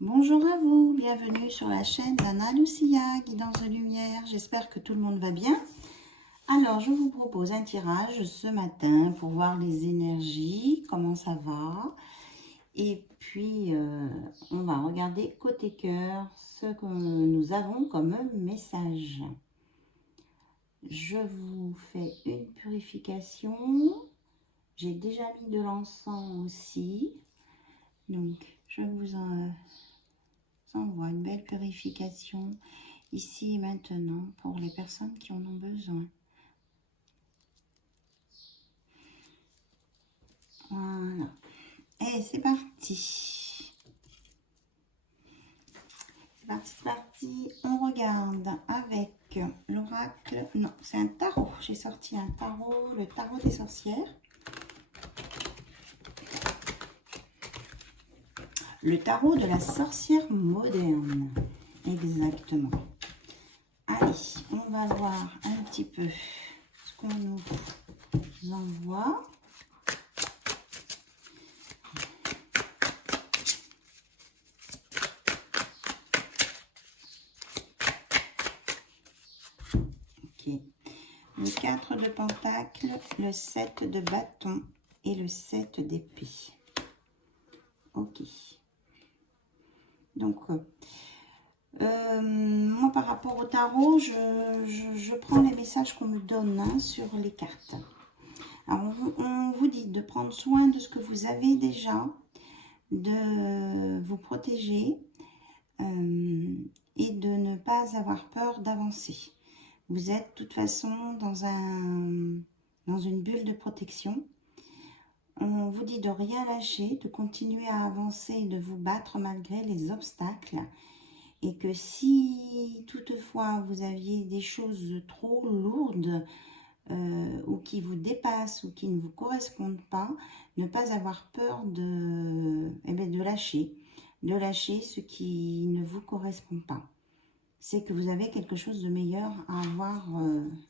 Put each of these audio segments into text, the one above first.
Bonjour à vous, bienvenue sur la chaîne d'Anna Lucia, Guidance de Lumière. J'espère que tout le monde va bien. Alors, je vous propose un tirage ce matin pour voir les énergies, comment ça va. Et puis, on va regarder côté cœur ce que nous avons comme message. Je vous fais une purification. J'ai déjà mis de l'encens aussi. Donc, je vous envoie une belle purification ici et maintenant pour les personnes qui en ont besoin. Voilà. Et c'est parti. C'est parti. On regarde avec l'oracle. Non, c'est un tarot. J'ai sorti un tarot, le tarot des sorcières. Le tarot de la sorcière moderne. Exactement. Allez, on va voir un petit peu ce qu'on nous envoie. Ok. Le 4 de pentacle, le 7 de bâton et le 7 d'épée. Ok. Donc, moi, par rapport au tarot, je prends les messages qu'on me donne sur les cartes. Alors, on vous dit de prendre soin de ce que vous avez déjà, de vous protéger et de ne pas avoir peur d'avancer. Vous êtes de toute façon dans une bulle de protection. On vous dit de rien lâcher, de continuer à avancer et de vous battre malgré les obstacles. Et que si toutefois vous aviez des choses trop lourdes ou qui vous dépassent ou qui ne vous correspondent pas, ne pas avoir peur de lâcher. De lâcher ce qui ne vous correspond pas. C'est que vous avez quelque chose de meilleur à avoir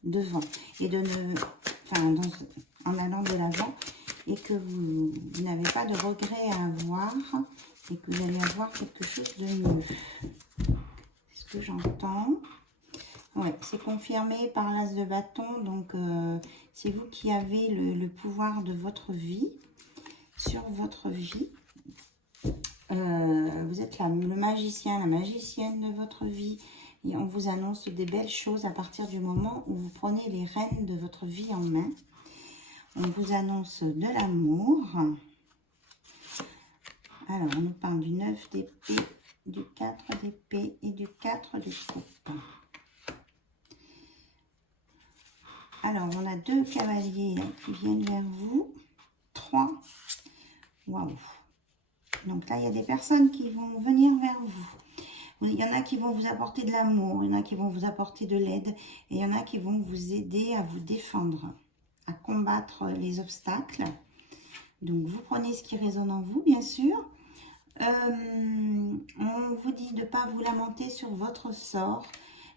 devant. Et en allant de l'avant, et que vous n'avez pas de regrets à avoir, et que vous allez avoir quelque chose de mieux. C'est ce que j'entends. Ouais, c'est confirmé par l'as de bâton, donc c'est vous qui avez le pouvoir de votre vie, sur votre vie. Vous êtes le magicien, la magicienne de votre vie. Et on vous annonce des belles choses à partir du moment où vous prenez les rênes de votre vie en main. On vous annonce de l'amour. Alors, on nous parle du 9 d'épée, du 4 d'épée et du 4 de coupe. Alors, on a 2 cavaliers qui viennent vers vous. 3. Waouh! Donc là, il y a des personnes qui vont venir vers vous. Il y en a qui vont vous apporter de l'amour, il y en a qui vont vous apporter de l'aide, et il y en a qui vont vous aider à vous défendre, à combattre les obstacles. Donc, vous prenez ce qui résonne en vous, bien sûr. On vous dit de ne pas vous lamenter sur votre sort,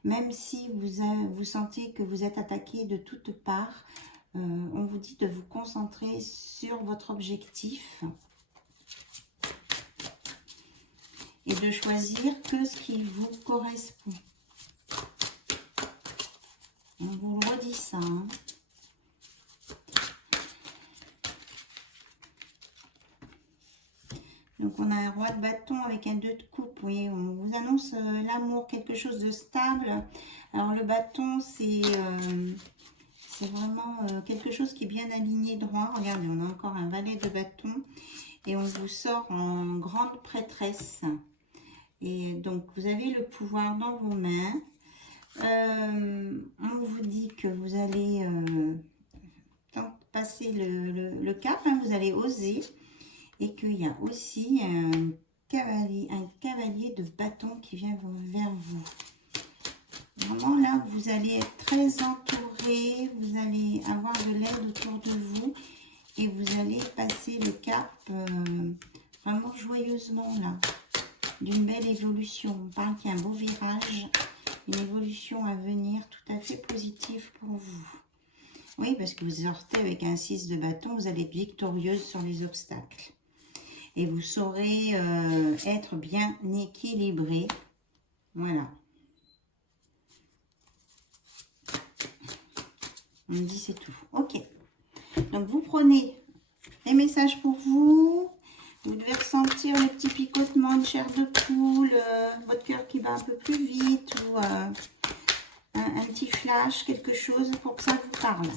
même si vous sentez que vous êtes attaqué de toutes parts. On vous dit de vous concentrer sur votre objectif et de choisir que ce qui vous correspond. On vous le redit ça. Hein. Donc, on a un roi de bâton avec un 2 de coupe. Oui, on vous annonce l'amour, quelque chose de stable. Alors, le bâton, c'est vraiment quelque chose qui est bien aligné droit. Regardez, on a encore un valet de bâton. Et on vous sort en grande prêtresse. Et donc, vous avez le pouvoir dans vos mains. On vous dit que vous allez passer le cap. Hein, vous allez oser. Et qu'il y a aussi un cavalier de bâton qui vient vers vous. Vraiment là, vous allez être très entouré, vous allez avoir de l'aide autour de vous et vous allez passer le cap vraiment joyeusement là, d'une belle évolution. On parle qu'il y a un beau virage, une évolution à venir tout à fait positive pour vous. Oui, parce que vous sortez avec un 6 de bâton, vous allez être victorieuse sur les obstacles. et vous saurez être bien équilibré. Voilà. On me dit c'est tout. Ok. Donc vous prenez les messages pour vous. Vous devez ressentir le petit picotement de chair de poule, votre cœur qui va un peu plus vite ou un petit flash, quelque chose pour que ça vous parle.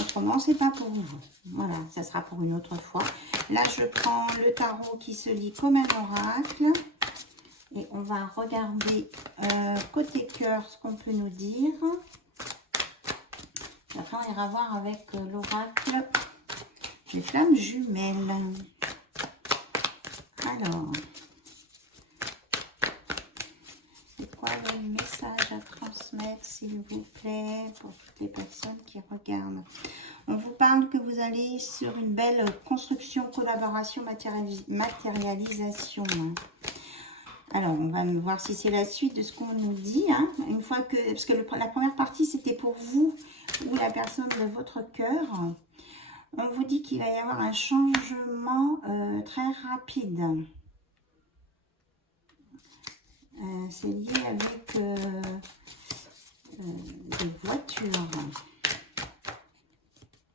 Autrement, c'est pas pour vous. Voilà, ça sera pour une autre fois. Là, je prends le tarot qui se lit comme un oracle. Et on va regarder côté cœur ce qu'on peut nous dire. Après, on ira voir avec l'oracle des flammes jumelles. Alors, c'est quoi le message à transmettre, s'il vous plaît, pour toutes les personnes qui regardent? On vous parle que vous allez sur une belle construction, collaboration, matérialisation. Alors, on va voir si c'est la suite de ce qu'on nous dit. Hein. Une fois que, parce que la première partie, c'était pour vous ou la personne de votre cœur. On vous dit qu'il va y avoir un changement très rapide. C'est lié avec des voitures.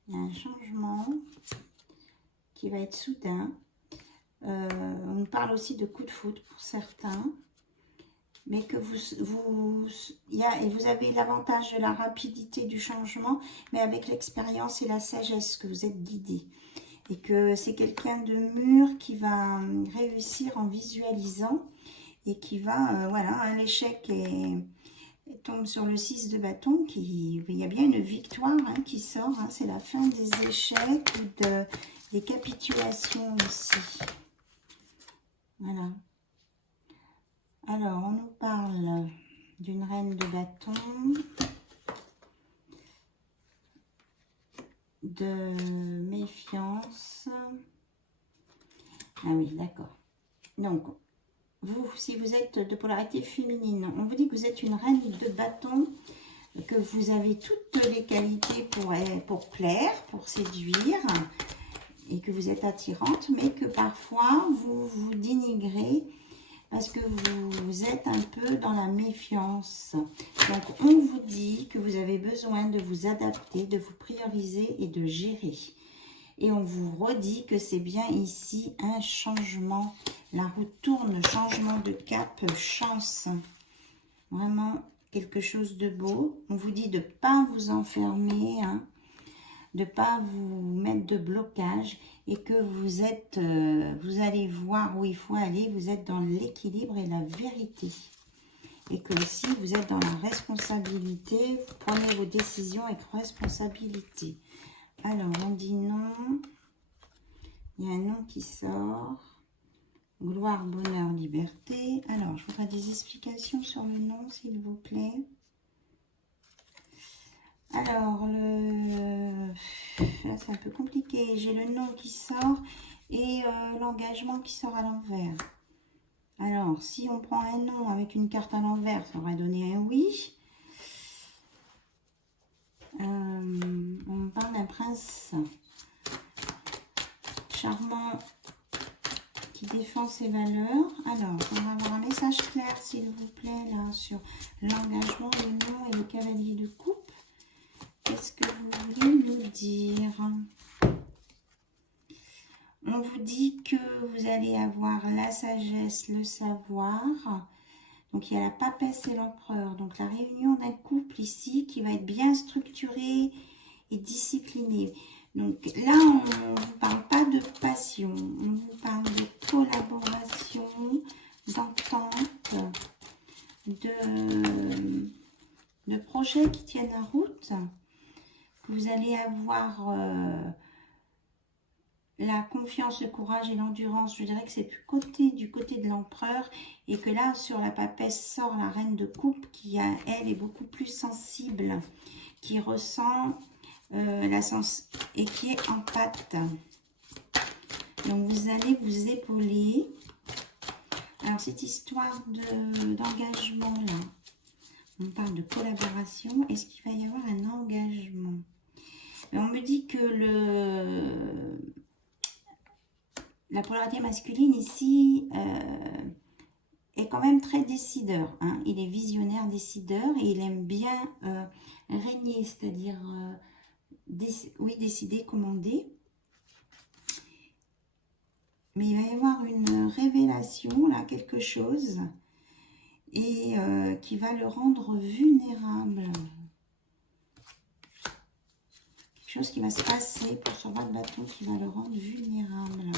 Il y a un changement qui va être soudain. On nous parle aussi de coups de foudre pour certains. Mais que vous avez l'avantage de la rapidité du changement, mais avec l'expérience et la sagesse que vous êtes guidé. Et que c'est quelqu'un de mûr qui va réussir en visualisant et qui va, voilà, l'échec tombe sur le 6 de bâton, il y a bien une victoire hein, qui sort, hein, c'est la fin des échecs ou des capitulations ici. Voilà. Alors, on nous parle d'une reine de bâton, de méfiance. Ah oui, d'accord. Donc, vous, si vous êtes de polarité féminine, on vous dit que vous êtes une reine de bâton, que vous avez toutes les qualités pour plaire, pour séduire, et que vous êtes attirante, mais que parfois vous vous dénigrez parce que vous êtes un peu dans la méfiance. Donc, on vous dit que vous avez besoin de vous adapter, de vous prioriser et de gérer. Et on vous redit que c'est bien ici un changement. La roue tourne, changement de cap, chance. Vraiment quelque chose de beau. On vous dit de ne pas vous enfermer, hein, de ne pas vous mettre de blocage et que vous allez voir où il faut aller. Vous êtes dans l'équilibre et la vérité. Et que aussi vous êtes dans la responsabilité. Vous prenez vos décisions avec responsabilité. Alors, on dit non. Il y a un nom qui sort. Gloire, bonheur, liberté. Alors, je voudrais des explications sur le nom, s'il vous plaît. Alors, là, c'est un peu compliqué. J'ai le nom qui sort et l'engagement qui sort à l'envers. Alors, si on prend un nom avec une carte à l'envers, ça aurait donné un oui. On parle d'un prince charmant qui défend ses valeurs. Alors, on va avoir un message clair, s'il vous plaît, là, sur l'engagement, le nom et le cavalier de coupe. Qu'est-ce que vous voulez nous dire? On vous dit que vous allez avoir la sagesse, le savoir. Donc, il y a la papesse et l'empereur. Donc, la réunion d'un couple ici qui va être bien structuré et discipliné. Donc, là, on ne vous parle pas de passion. On vous parle de collaboration, d'entente, de projets qui tiennent la route. Vous allez avoir la confiance, le courage et l'endurance. Je dirais que c'est du côté de l'empereur. Et que là, sur la papesse, sort la reine de coupe qui, elle, est beaucoup plus sensible. Qui ressent et qui est en pâte. Donc, vous allez vous épauler. Alors, cette histoire d'engagement, là, on parle de collaboration. Est-ce qu'il va y avoir un engagement? On me dit que la polarité masculine ici est quand même très décideur. Hein. Il est visionnaire, décideur et il aime bien régner, c'est-à-dire oui, décider, commander. Mais il va y avoir une révélation, là, quelque chose, et qui va le rendre vulnérable. Quelque chose qui va se passer pour ce roi de bâton qui va le rendre vulnérable.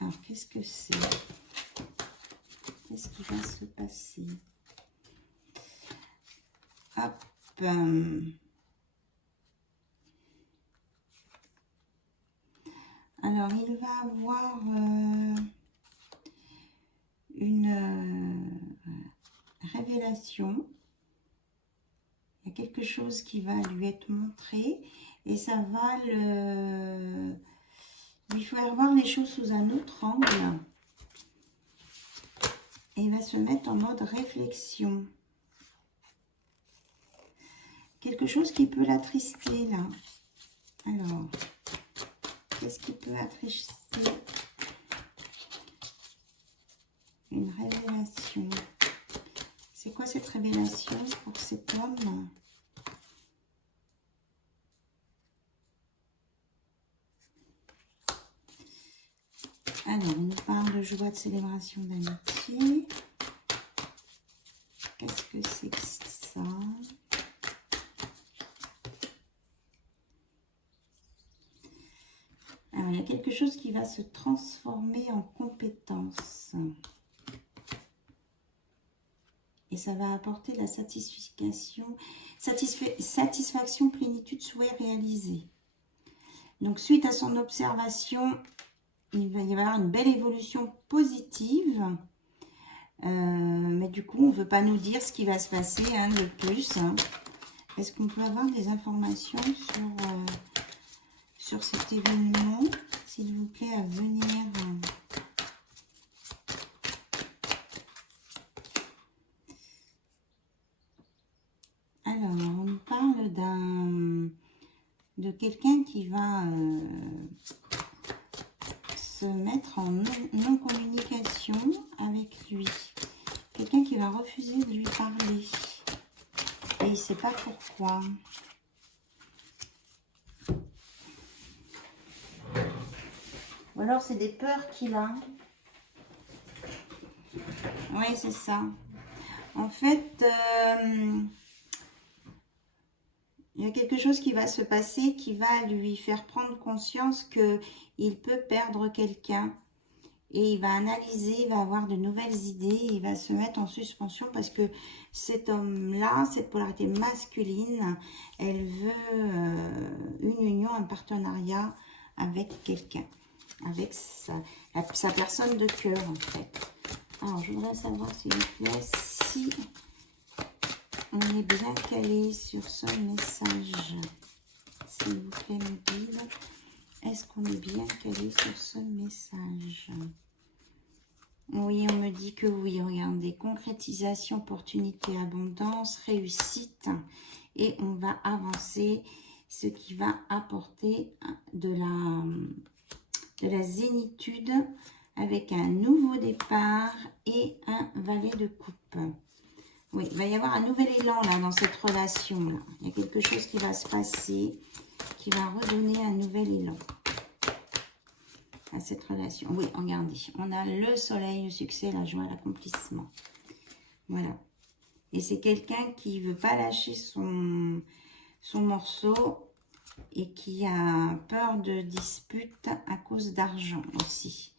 Alors, qu'est-ce que c'est? Qu'est-ce qui va se passer? Hop. Alors, il va avoir une révélation. Il y a quelque chose qui va lui être montré et ça va lui faire voir les choses sous un autre angle. Et il va se mettre en mode réflexion. Quelque chose qui peut l'attrister là. Alors, qu'est-ce qui peut attrister? Une révélation. C'est quoi cette révélation pour cet homme? Alors, on nous parle de joie, de célébration, d'amitié. Qu'est-ce que c'est que ça? Alors, il y a quelque chose qui va se transformer en compétence. Et ça va apporter la satisfaction, plénitude, souhait réalisé. Donc, suite à son observation, il va y avoir une belle évolution positive. Mais du coup, on ne veut pas nous dire ce qui va se passer hein, le plus. Hein. Est-ce qu'on peut avoir des informations sur cet événement, s'il vous plaît, à venir? Alors, on nous parle de quelqu'un qui va se mettre en non-communication avec lui. Quelqu'un qui va refuser de lui parler. Et il ne sait pas pourquoi. Ou alors c'est des peurs qu'il a. Oui, c'est ça. En fait, il y a quelque chose qui va se passer qui va lui faire prendre conscience qu'il peut perdre quelqu'un. Et il va analyser, il va avoir de nouvelles idées, il va se mettre en suspension parce que cet homme-là, cette polarité masculine, elle veut une union, un partenariat avec quelqu'un, avec sa personne de cœur en fait. Alors, je voudrais savoir s'il vous plaît, si on est bien calé sur ce message. S'il vous plaît, me guide. Est-ce qu'on est bien calé sur ce message? Oui, on me dit que oui. Regardez, concrétisation, opportunité, abondance, réussite. Et on va avancer, ce qui va apporter de la zénitude avec un nouveau départ et un valet de coupe. Oui, il va y avoir un nouvel élan là dans cette relation-là. Il y a quelque chose qui va se passer, qui va redonner un nouvel élan à cette relation. Oui, regardez, on a le soleil, le succès, la joie, l'accomplissement. Voilà. Et c'est quelqu'un qui ne veut pas lâcher son morceau et qui a peur de disputes à cause d'argent aussi.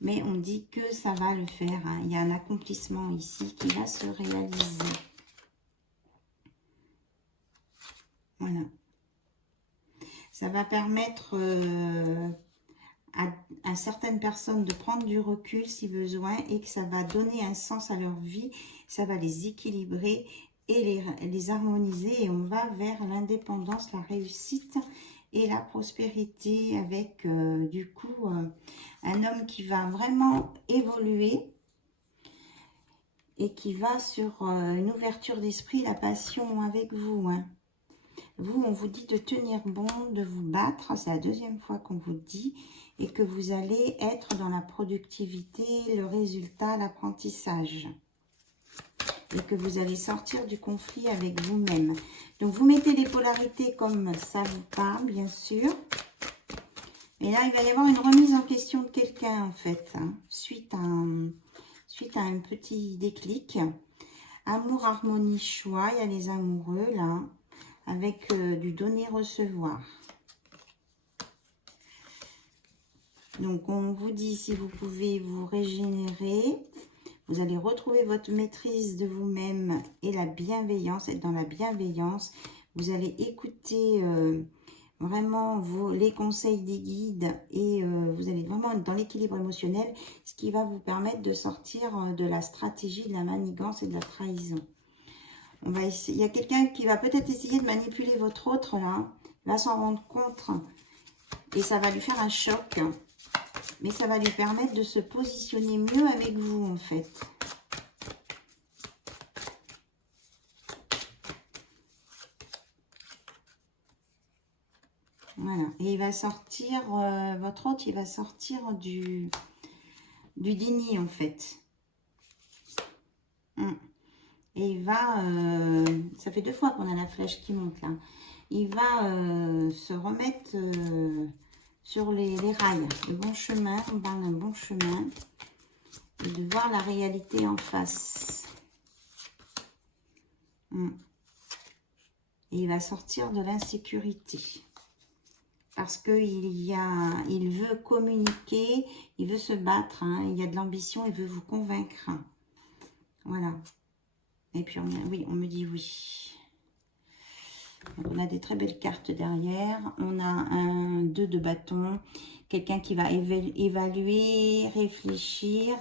Mais on dit que ça va le faire. Hein. Il y a un accomplissement ici qui va se réaliser. Voilà. Ça va permettre à certaines personnes de prendre du recul si besoin et que ça va donner un sens à leur vie. Ça va les équilibrer et les harmoniser. Et on va vers l'indépendance, la réussite et la prospérité avec du coup un homme qui va vraiment évoluer et qui va sur une ouverture d'esprit, la passion avec vous. Hein. Vous, on vous dit de tenir bon, de vous battre. C'est la deuxième fois qu'on vous dit. Et que vous allez être dans la productivité, le résultat, l'apprentissage. Et que vous allez sortir du conflit avec vous-même. Donc, vous mettez les polarités comme ça vous parle, bien sûr. Et là, il va y avoir une remise en question de quelqu'un, en fait, hein, suite à un petit déclic. Amour, harmonie, choix. Il y a les amoureux, là, avec du donner-recevoir. Donc, on vous dit si vous pouvez vous régénérer. Vous allez retrouver votre maîtrise de vous-même et la bienveillance, être dans la bienveillance. Vous allez écouter vraiment les conseils des guides et vous allez vraiment être dans l'équilibre émotionnel, ce qui va vous permettre de sortir de la stratégie, de la manigance et de la trahison. On va essayer, il y a quelqu'un qui va peut-être essayer de manipuler votre autre là, il va s'en rendre compte et ça va lui faire un choc. Mais ça va lui permettre de se positionner mieux avec vous, en fait. Voilà. Et il va sortir, votre hôte, il va sortir du déni, en fait. Et il va, ça fait 2 fois qu'on a la flèche qui monte, là. Il va se remettre... sur les rails, le bon chemin, on parle d'un bon chemin, et de voir la réalité en face. Et il va sortir de l'insécurité. Parce qu'il veut communiquer, il veut se battre, hein, il y a de l'ambition, il veut vous convaincre. Voilà. Et puis, oui, on me dit oui. Donc, on a des très belles cartes derrière. On a un 2 de bâton. Quelqu'un qui va évaluer, réfléchir.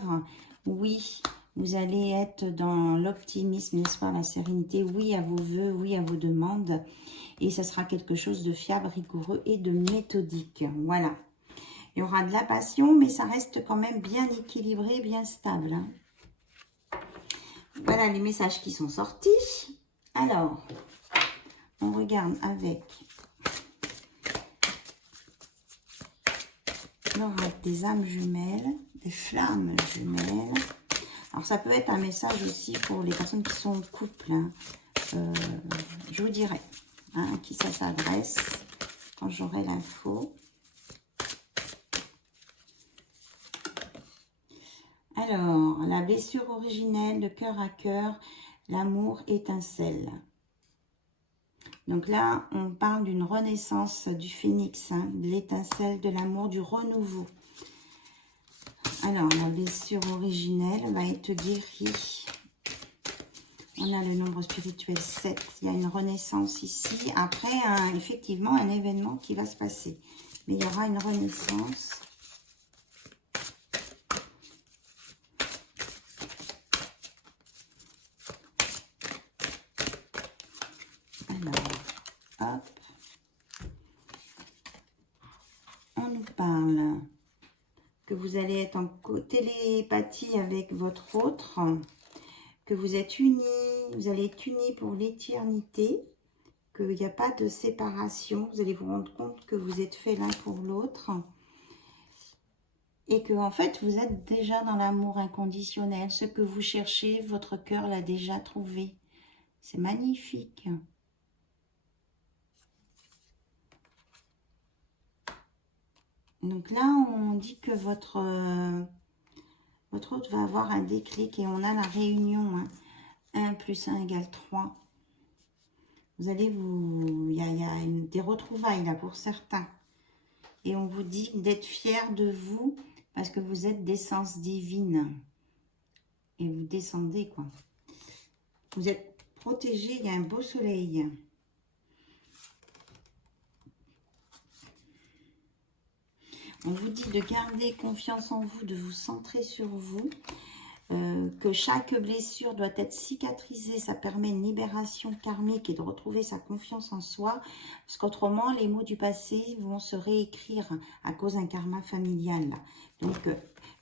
Oui, vous allez être dans l'optimisme, l'espoir, la sérénité. Oui à vos vœux, oui à vos demandes. Et ça sera quelque chose de fiable, rigoureux et de méthodique. Voilà. Il y aura de la passion, mais ça reste quand même bien équilibré, bien stable. Hein. Voilà les messages qui sont sortis. Alors... on regarde avec l'oracle des âmes jumelles, des flammes jumelles. Alors, ça peut être un message aussi pour les personnes qui sont en couple. Hein. Je vous dirai à qui ça s'adresse quand j'aurai l'info. Alors, la blessure originelle de cœur à cœur, l'amour étincelle. Donc là, on parle d'une renaissance du phénix, hein, de l'étincelle, de l'amour, du renouveau. Alors, la blessure originelle va être guérie. On a le nombre spirituel 7. Il y a une renaissance ici. Après, effectivement, un événement qui va se passer. Mais il y aura une renaissance. Hop. On nous parle que vous allez être en télépathie avec votre autre, que vous êtes unis, vous allez être unis pour l'éternité, qu'il n'y a pas de séparation, vous allez vous rendre compte que vous êtes faits l'un pour l'autre et que en fait vous êtes déjà dans l'amour inconditionnel, ce que vous cherchez, votre cœur l'a déjà trouvé. C'est magnifique. Donc là, on dit que votre hôte va avoir un déclic et on a la réunion. Hein. 1 plus 1 égale 3. Vous allez il y a des retrouvailles là pour certains. Et on vous dit d'être fiers de vous parce que vous êtes d'essence divine. Et vous descendez quoi. Vous êtes protégés, il y a un beau soleil. On vous dit de garder confiance en vous, de vous centrer sur vous, que chaque blessure doit être cicatrisée. Ça permet une libération karmique et de retrouver sa confiance en soi. Parce qu'autrement, les mots du passé vont se réécrire à cause d'un karma familial. Donc,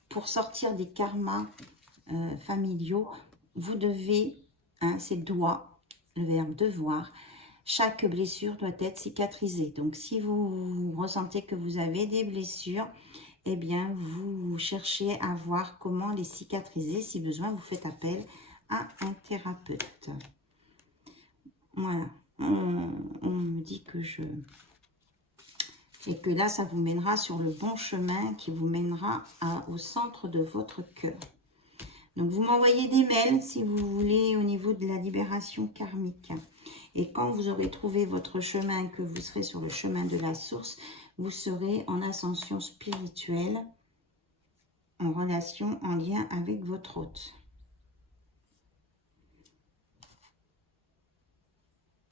pour sortir des karmas familiaux, vous devez, hein, c'est doit, le verbe devoir, chaque blessure doit être cicatrisée. Donc, si vous ressentez que vous avez des blessures, eh bien, vous cherchez à voir comment les cicatriser. Si besoin, vous faites appel à un thérapeute. Voilà. On me dit que et que là, ça vous mènera sur le bon chemin qui vous mènera au centre de votre cœur. Donc, vous m'envoyez des mails si vous voulez au niveau de la libération karmique. Et quand vous aurez trouvé votre chemin, que vous serez sur le chemin de la source, vous serez en ascension spirituelle, en relation, en lien avec votre hôte.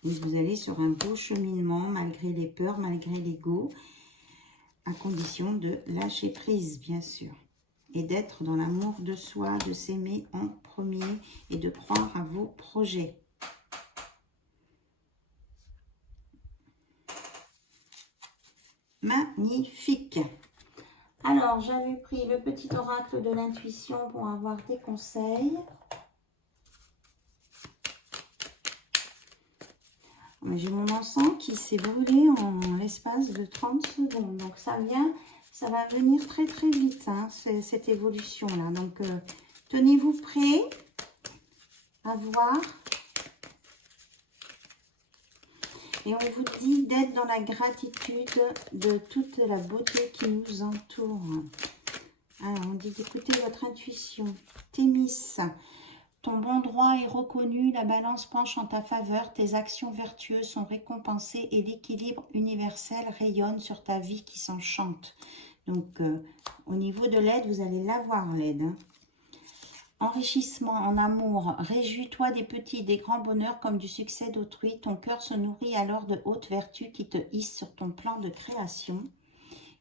Et vous allez sur un beau cheminement, malgré les peurs, malgré l'ego, à condition de lâcher prise, bien sûr. Et d'être dans l'amour de soi, de s'aimer en premier et de croire à vos projets. Magnifique. Alors, j'avais pris le petit oracle de l'intuition pour avoir des conseils. J'ai mon encens qui s'est brûlé en l'espace de 30 secondes. Donc, ça va venir très très vite, hein, cette évolution-là. Donc, tenez-vous prêts à voir. Et on vous dit d'être dans la gratitude de toute la beauté qui nous entoure. Alors, on dit d'écouter votre intuition. Thémis, ton bon droit est reconnu, la balance penche en ta faveur, tes actions vertueuses sont récompensées et l'équilibre universel rayonne sur ta vie qui s'enchante. Donc, au niveau de l'aide, vous allez l'avoir, l'aide. Hein. Enrichissement en amour, réjouis-toi des petits et des grands bonheurs comme du succès d'autrui. Ton cœur se nourrit alors de hautes vertus qui te hissent sur ton plan de création.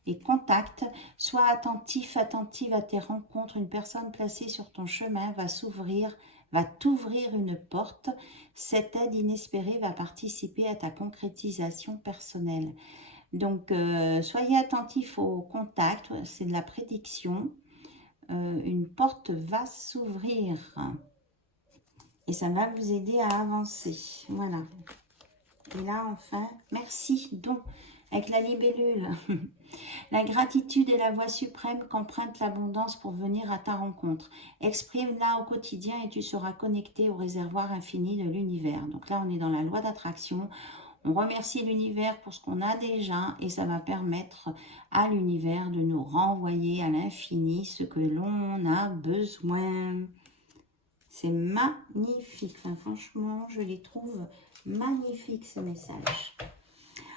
Et contact, sois attentif, attentive à tes rencontres. Une personne placée sur ton chemin va t'ouvrir une porte. Cette aide inespérée va participer à ta concrétisation personnelle. Donc, soyez attentifs au contact, c'est de la prédiction. Une porte va s'ouvrir et ça va vous aider à avancer. Voilà. Et là, enfin, merci. Donc, avec la libellule, la gratitude est la voie suprême qu'emprunte l'abondance pour venir à ta rencontre. Exprime-la au quotidien et tu seras connecté au réservoir infini de l'univers. Donc là, on est dans la loi d'attraction. On remercie l'univers pour ce qu'on a déjà et ça va permettre à l'univers de nous renvoyer à l'infini ce que l'on a besoin. C'est magnifique. Enfin, franchement, je les trouve magnifiques ces messages.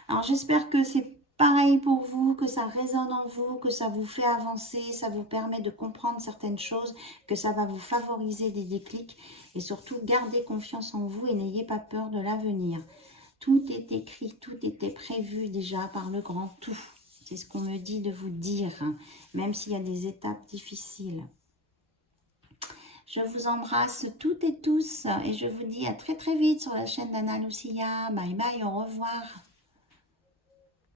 Alors, j'espère que c'est pareil pour vous, que ça résonne en vous, que ça vous fait avancer, ça vous permet de comprendre certaines choses, que ça va vous favoriser des déclics et surtout, gardez confiance en vous et n'ayez pas peur de l'avenir. Tout est écrit, tout était prévu déjà par le grand tout. C'est ce qu'on me dit de vous dire, hein, même s'il y a des étapes difficiles. Je vous embrasse toutes et tous et je vous dis à très très vite sur la chaîne d'Anna Lucia. Bye bye, au revoir.